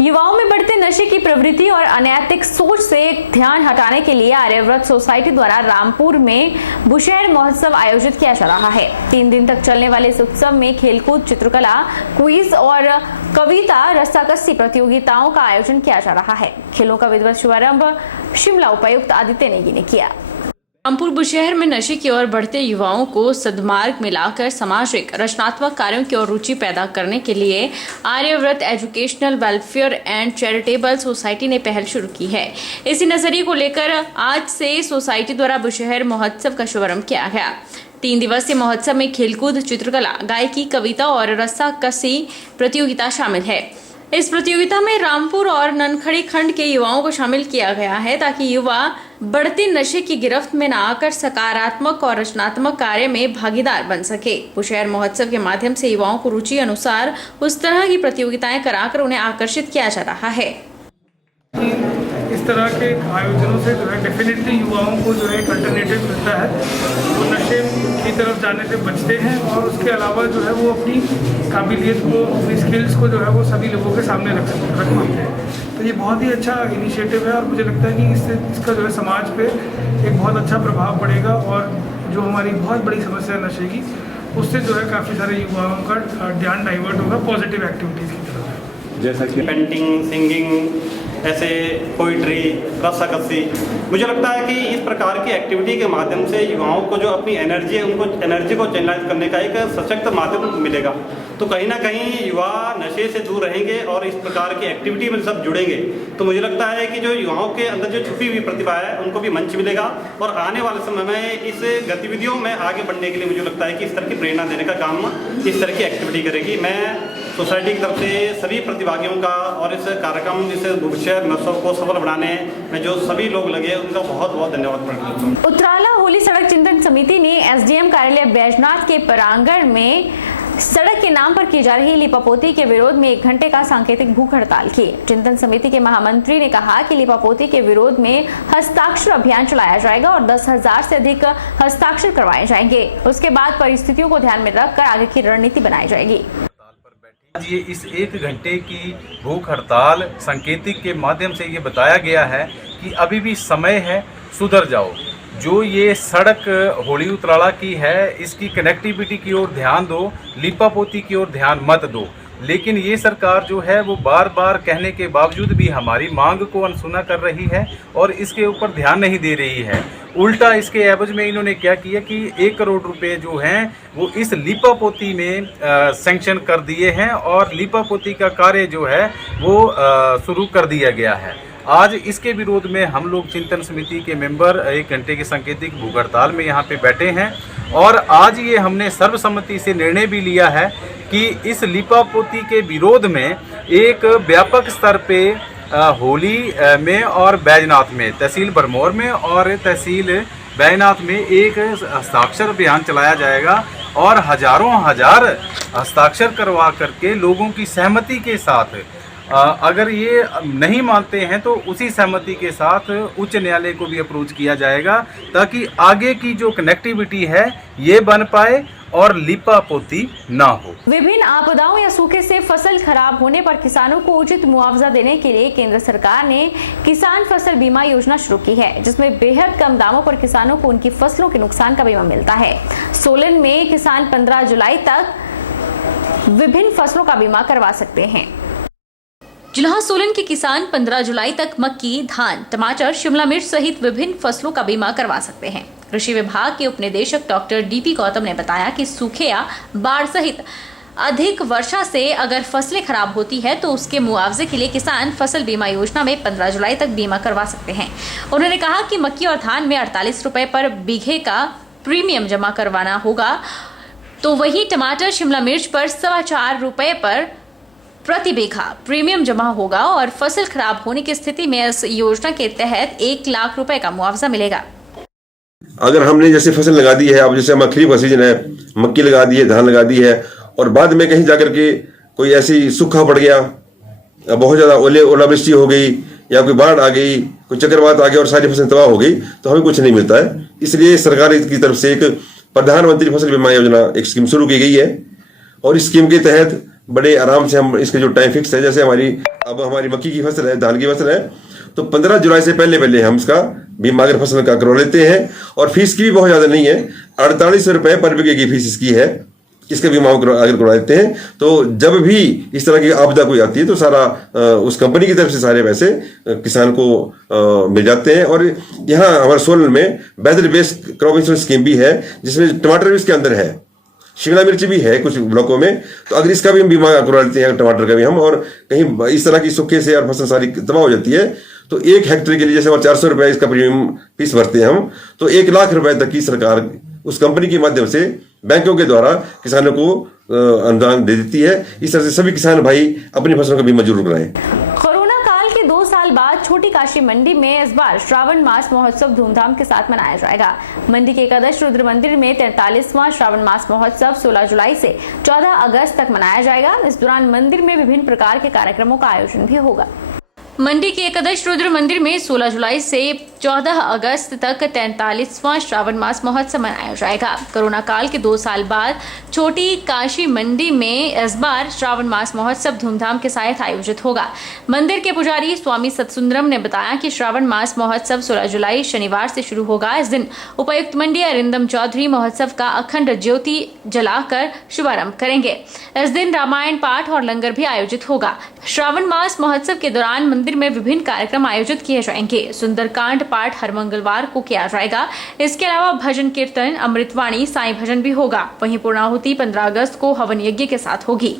युवाओं में बढ़ते नशे की प्रवृत्ति और अनैतिक सोच से ध्यान हटाने के लिए आर्यव्रत सोसाइटी द्वारा रामपुर में बुशहर महोत्सव आयोजित किया जा रहा है। 3 दिन तक चलने वाले इस उत्सव में खेलकूद, चित्रकला, क्विज और कविता रस्साकस्सी प्रतियोगिताओं का आयोजन किया जा रहा है। खेलों का विधिवत शुभारंभ शिमला उपायुक्त आदित्य नेगी ने किया। रामपुर बुशहर में नशे की ओर बढ़ते युवाओं को सद्मार्ग में लाकर सामाजिक रचनात्मक कार्यों की ओर रुचि पैदा करने के लिए Aryavrat educational welfare and charitable society ने पहल शुरू की है। इसी नजरिए को लेकर आज से सोसाइटी द्वारा बुशहर महोत्सव का शुभारंभ किया गया। 3 दिवसीय महोत्सव में खेलकूद, चित्रकला, गायकी, कविता और रस्साकस्सी प्रतियोगिता शामिल है। इस प्रतियोगिता में रामपुर और ननखड़ी खंड के युवाओं को शामिल किया गया है ताकि युवा बढ़ते नशे की गिरफ्त में न आकर सकारात्मक और रचनात्मक कार्य में भागीदार बन सके। बुशहर महोत्सव के माध्यम से युवाओं को रुचि अनुसार उस तरह की प्रतियोगिताएं कराकर उन्हें आकर्षित किया जा रहा है। इस तरह के आयोजनों से जो है डेफिनेटली युवाओं को जो है एक अल्टरनेटिव मिलता है, वो नशे की तरफ जाने से बचते हैं और उसके अलावा जो है वो अपनी काबिलियत को, अपनी स्किल्स को जो है वो सभी लोगों के सामने रख पाते हैं। तो ये बहुत ही अच्छा इनिशिएटिव है और मुझे लगता है कि इसका जो है समाज पे एक बहुत अच्छा प्रभाव पड़ेगा और जो हमारी बहुत बड़ी समस्या है नशे की, उससे जो है काफ़ी सारे युवाओं का ध्यान डाइवर्ट होगा पॉजिटिव एक्टिविटीज़ की तरफ। जैसा कि पेंटिंग, सिंगिंग, ऐसे पोइट्री, रस्साकस्सी, मुझे लगता है कि इस प्रकार की एक्टिविटी के माध्यम से युवाओं को जो अपनी एनर्जी है, उनको एनर्जी को चैनलाइज करने का एक सशक्त माध्यम मिलेगा। तो कहीं ना कहीं युवा नशे से दूर रहेंगे और इस प्रकार की एक्टिविटी में सब जुड़ेंगे। तो मुझे लगता है कि जो युवाओं के अंदर जो छुपी हुई प्रतिभा है, उनको भी मंच मिलेगा और आने वाले समय में इस गतिविधियों में आगे बढ़ने के लिए मुझे लगता है कि इस तरह की प्रेरणा देने का काम इस तरह की एक्टिविटी करेगी। मैं सोसाइटी की तरफ से सभी प्रतिभागियों का और इस कार्यक्रम, इस बुशहर महोत्सव को सफल बनाने में जो सभी लोग लगे, उनका बहुत बहुत धन्यवाद प्रकट करता हूं। उत्तराला होली सड़क चिंतन समिति ने एसडीएम कार्यालय बैजनाथ के प्रांगण में सड़क के नाम पर की जा रही लिपापोती के विरोध में 1 घंटे का सांकेतिक भूख हड़ताल की। चिंतन समिति के महामंत्री ने कहा कि लिपापोती के विरोध में हस्ताक्षर अभियान चलाया जाएगा और 10,000 से अधिक हस्ताक्षर करवाए जाएंगे। उसके बाद परिस्थितियों को ध्यान में रखकर आगे की रणनीति बनाई जाएगी। आज ये इस 1 घंटे की भूख हड़ताल सांकेतिक के माध्यम से ये बताया गया है कि अभी भी समय है, सुधर जाओ। जो ये सड़क होली उतराला की है, इसकी कनेक्टिविटी की ओर ध्यान दो, लिपापोती की ओर ध्यान मत दो। लेकिन ये सरकार जो है वो बार बार कहने के बावजूद भी हमारी मांग को अनसुना कर रही है और इसके ऊपर ध्यान नहीं दे रही है। उल्टा इसके एवज में इन्होंने क्या किया कि 1 करोड़ रुपए जो हैं वो इस लिपापोती में सैंक्शन कर दिए हैं और लिपापोती का कार्य जो है वो शुरू कर दिया गया है। आज इसके विरोध में हम लोग चिंतन समिति के मेंबर 1 घंटे के सांकेतिक भूख हड़ताल में यहाँ पे बैठे हैं और आज ये हमने सर्वसम्मति से निर्णय भी लिया है कि इस लिपापोती के विरोध में एक व्यापक स्तर पे होली में और बैजनाथ में, तहसील भरमौर में और तहसील बैजनाथ में एक हस्ताक्षर अभियान चलाया जाएगा और हजारों हजार हस्ताक्षर करवा करके लोगों की सहमति के साथ, अगर ये नहीं मानते हैं तो उसी सहमति के साथ उच्च न्यायालय को भी अप्रोच किया जाएगा ताकि आगे की जो कनेक्टिविटी है ये बन पाए और लिपापोती ना हो। विभिन्न आपदाओं या सूखे से फसल खराब होने पर किसानों को उचित मुआवजा देने के लिए केंद्र सरकार ने किसान फसल बीमा योजना शुरू की है, जिसमें बेहद कम दामों पर किसानों को उनकी फसलों के नुकसान का बीमा मिलता है। सोलन में किसान 15 जुलाई तक विभिन्न फसलों का बीमा करवा सकते हैं। जिला सोलन के किसान 15 जुलाई तक मक्की, धान, टमाटर, शिमला मिर्च सहित विभिन्न फसलों का बीमा करवा सकते हैं। कृषि विभाग के उपनिदेशक डॉक्टर डीपी गौतम ने बताया कि सूखे या बाढ़ सहित अधिक वर्षा से अगर फसलें खराब होती है तो उसके मुआवजे के लिए किसान फसल बीमा योजना में 15 जुलाई तक बीमा करवा सकते हैं। उन्होंने कहा कि मक्की और धान में 48 रुपए पर बीघे का प्रीमियम जमा करवाना होगा, तो वही टमाटर, शिमला मिर्च पर 4.25 रुपए पर प्रति बीघा प्रीमियम जमा होगा और फसल खराब होने की स्थिति में इस योजना के तहत 1 लाख रुपए का मुआवजा मिलेगा। अगर हमने जैसे फसल लगा दी है, अब जैसे हमारा खरीफ का सीजन है, मक्की लगा दी है, धान लगा दी है और बाद में कहीं जाकर के कोई ऐसी सूखा पड़ गया, बहुत ज्यादा ओलावृष्टि हो गई या कोई बाढ़ आ गई, कोई चक्रवात आ गया और सारी फसल तबाह हो गई तो हमें कुछ नहीं मिलता है। इसलिए सरकार की तरफ से एक प्रधानमंत्री फसल बीमा योजना एक स्कीम शुरू की गई है और इस स्कीम के तहत बड़े आराम से हम इसके जो टाइम फिक्स है, जैसे अब हमारी मक्की की फसल है, धान की फसल है, तो 15 जुलाई से पहले हम इसका बीमा अगर फसल का करवा लेते हैं। और फीस की भी बहुत ज्यादा नहीं है, 4800 रुपए पर बीघे की फीस इसकी है। इसका बीमा अगर करवा लेते हैं तो जब भी इस तरह की आपदा कोई आती है तो सारा उस कंपनी की तरफ से सारे पैसे किसान को मिल जाते हैं। और यहाँ हमारे सोलन में weather based crop insurance scheme भी है, जिसमें टमाटर भी इसके अंदर है, शिमला मिर्च भी है कुछ ब्लॉकों में। तो अगर इसका भी हम बीमा करवा लेते हैं, टमाटर का भी हम, और कहीं इस तरह की सूखे से और फसल सारी तबाह हो जाती है तो 1 हेक्टेयर के लिए जैसे 400 रुपए इसका प्रीमियम फीस भरते हैं हम, तो 1 लाख रुपए तक की सरकार उस कंपनी के माध्यम से बैंकों के द्वारा किसानों को अनुदान दे देती है। इस तरह से सभी किसान भाई अपनी फसलों का बीमा जरूर कराएं। कोरोना काल के 2 साल बाद छोटी काशी मंडी में इस बार श्रावण मास महोत्सव धूमधाम के साथ मनाया जाएगा। मंडी के एकादश रुद्र मंदिर में 43वां श्रावण मास महोत्सव 16 जुलाई से 14 अगस्त तक मनाया जाएगा। इस दौरान मंदिर में विभिन्न प्रकार के कार्यक्रमों का आयोजन भी होगा। मंडी के एकादश रुद्र मंदिर में 16 जुलाई से 14 अगस्त तक 43वां श्रावण मास महोत्सव मनाया जाएगा। कोरोना काल के 2 साल बाद छोटी काशी मंडी में इस बार श्रावण मास महोत्सव धूमधाम के साथ आयोजित होगा। मंदिर के पुजारी स्वामी सतसुंदरम ने बताया कि श्रावण मास महोत्सव 16 जुलाई शनिवार से शुरू होगा। इस दिन उपायुक्त मंडी अरिंदम चौधरी महोत्सव का अखंड ज्योति जलाकर शुभारंभ करेंगे। इस दिन रामायण पाठ और लंगर भी आयोजित होगा। श्रावण मास महोत्सव के दौरान मंदिर में विभिन्न कार्यक्रम आयोजित किए जाएंगे। सुंदरकांड पाठ हर मंगलवार को किया जाएगा। इसके अलावा भजन कीर्तन, अमृतवाणी, साईं भजन भी होगा। वहीं पूर्णाहुति 15 अगस्त को हवन यज्ञ के साथ होगी।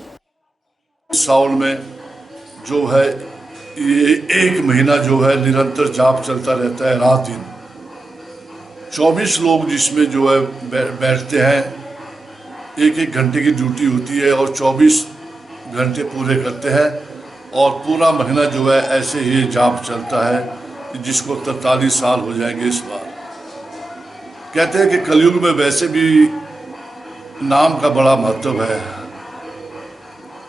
सावन में जो है ये 1 महीना जो है निरंतर जाप चलता रहता है, रात दिन 24 लोग जिसमें जो है बैठते हैं। 1-1 घंटे की ड्यूटी होती है और 24 घंटे पूरे करते हैं और पूरा महीना जो है ऐसे ही जाप चलता है, जिसको 43 साल हो जाएंगे इस बार। कहते हैं कि कलयुग में वैसे भी नाम का बड़ा महत्व है।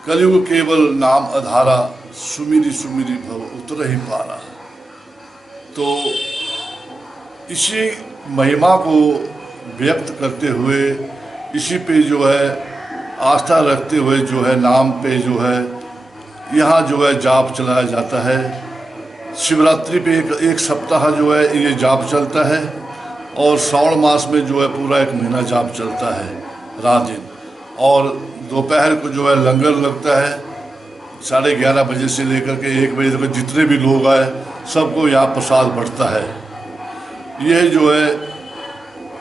कलयुग केवल नाम आधारा, सुमिरी सुमिरी भव उतर ही पारा। तो इसी महिमा को व्यक्त करते हुए, इसी पे जो है आस्था रखते हुए जो है नाम पे जो है यहाँ जो है जाप चलाया जाता है। शिवरात्रि पे एक सप्ताह जो है ये जाप चलता है और श्रावण मास में जो है पूरा 1 महीना जाप चलता है रात दिन। और दोपहर को जो है लंगर लगता है 11:30 बजे से लेकर के 1 बजे तक। जितने भी लोग आए सबको यहाँ प्रसाद बढ़ता है। यह जो है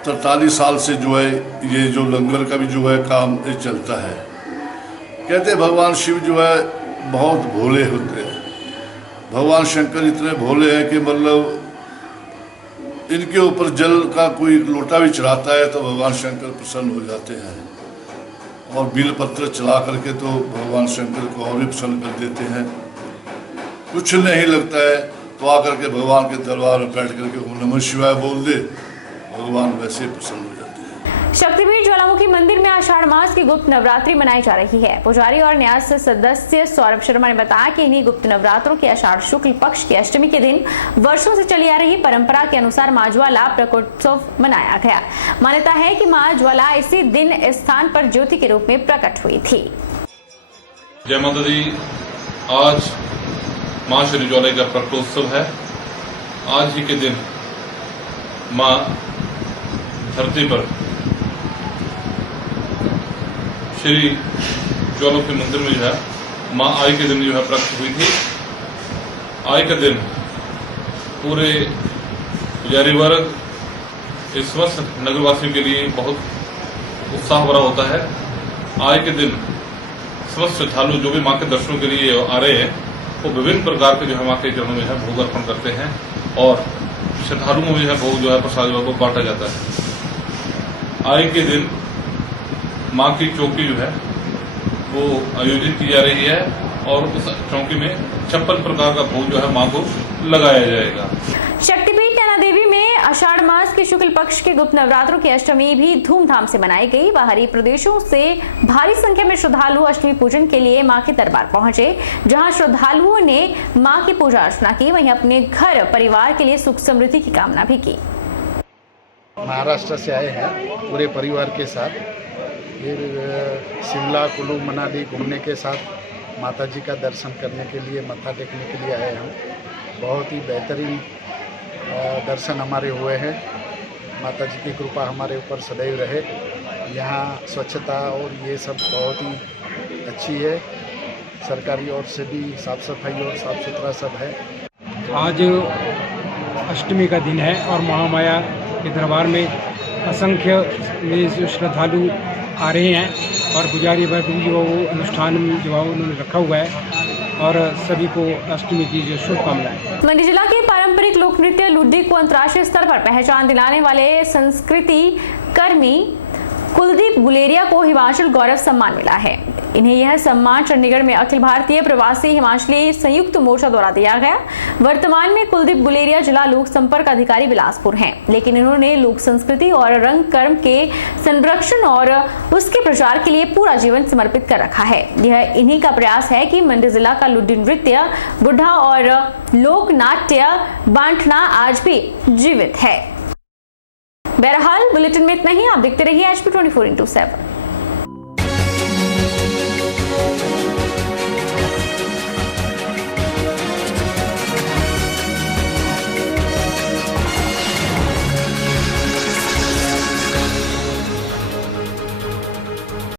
43 साल से जो है ये जो लंगर का भी जो है काम चलता है। कहते हैं भगवान शिव जो है बहुत भोले होते हैं। भगवान शंकर इतने भोले हैं कि मतलब इनके ऊपर जल का कोई लोटा भी चढ़ाता है तो भगवान शंकर प्रसन्न हो जाते हैं। और बेलपत्र चला करके तो भगवान शंकर को और भी प्रसन्न कर देते हैं। कुछ नहीं लगता है तो आकर के भगवान के दरबार में बैठ करके ओम नमः शिवाय बोल दे, भगवान वैसे प्रसन्न हो जाते हैं। शक्तिपीठ ज्वालामुखी मंदिर में आषाढ़ मास की गुप्त नवरात्रि मनाई जा रही है। पुजारी और न्यास सदस्य सौरभ शर्मा ने बताया कि इन्हीं गुप्त नवरात्रों के आषाढ़ शुक्ल पक्ष की अष्टमी के दिन वर्षों से चली आ रही परंपरा के अनुसार मां ज्वाला प्रकटोत्सव मनाया गया। मान्यता है कि मां ज्वाला इसी दिन इस स्थान पर ज्योति के रूप में प्रकट हुई थी। जय माता दी। आज मां श्री ज्वाला का प्रकटोत्सव है। आज ही के दिन मां धरती पर श्री ज्वालामुखी मंदिर में जो है मां आई के दिन जो है प्रकट हुई थी। आई के दिन पूरे पुजारी वर्ग, इस समस्त नगरवासियों के लिए बहुत उत्साह भरा होता है। आई के दिन समस्त श्रद्धालु जो भी मां के दर्शनों के लिए आ रहे हैं वो विभिन्न प्रकार के जो है मां के चरणों में है भोग अर्पण करते हैं और श्रद्धालुओं में जो है भोग जो है प्रसाद को बांटा जाता है। आई के दिन मां की चौकी जो है वो आयोजित की जा रही है और उस चौकी में 56 प्रकार का भोग जो है मां को लगाया जाएगा। शक्तिपीठ नैना देवी में आषाढ़ मास के शुक्ल पक्ष के गुप्त नवरात्रों की अष्टमी भी धूमधाम से मनाई गई। बाहरी प्रदेशों से भारी संख्या में श्रद्धालु अष्टमी पूजन के लिए मां के दरबार पहुंचे, जहां श्रद्धालुओं ने मां की पूजा अर्चना की, वहीं अपने घर परिवार के लिए सुख समृद्धि की कामना भी की। महाराष्ट्र से आए हैं पूरे परिवार के साथ। फिर शिमला कुल्लू मनाली घूमने के साथ माता जी का दर्शन करने के लिए, मत्था टेकने के लिए आए हम। बहुत ही बेहतरीन दर्शन हमारे हुए हैं। माता जी की कृपा हमारे ऊपर सदैव रहे। यहाँ स्वच्छता और ये सब बहुत ही अच्छी है। सरकारी ओर से भी साफ़ सफाई और साफ़ सुथरा सब है। आज अष्टमी का दिन है और महामाया के दरबार में असंख्य जो श्रद्धालु आ रहे हैं और पुजारी वर्ग जो अनुष्ठान जो है उन्होंने रखा हुआ है और सभी को अष्टमी की जो शुभकामनाएं। मंडी जिला के पारंपरिक लोक नृत्य लुड्डी को अंतर्राष्ट्रीय स्तर पर पहचान दिलाने वाले संस्कृति कर्मी कुलदीप गुलेरिया को हिमाचल गौरव सम्मान मिला है। इन्हें यह सम्मान चंडीगढ़ में अखिल भारतीय प्रवासी हिमाचली संयुक्त मोर्चा द्वारा दिया गया। वर्तमान में कुलदीप गुलेरिया जिला लोक संपर्क अधिकारी बिलासपुर हैं, लेकिन इन्होंने लोक संस्कृति और रंग कर्म के संरक्षण और उसके प्रचार के लिए पूरा जीवन समर्पित कर रखा है। यह इन्हीं का प्रयास है कि मंडी जिला का लुड्डी नृत्य, बुढ़ा और लोक नाट्य बांटना आज भी जीवित है। बहरहाल बुलेटिन में इतना ही। आप देखते रहिए HP 24x7।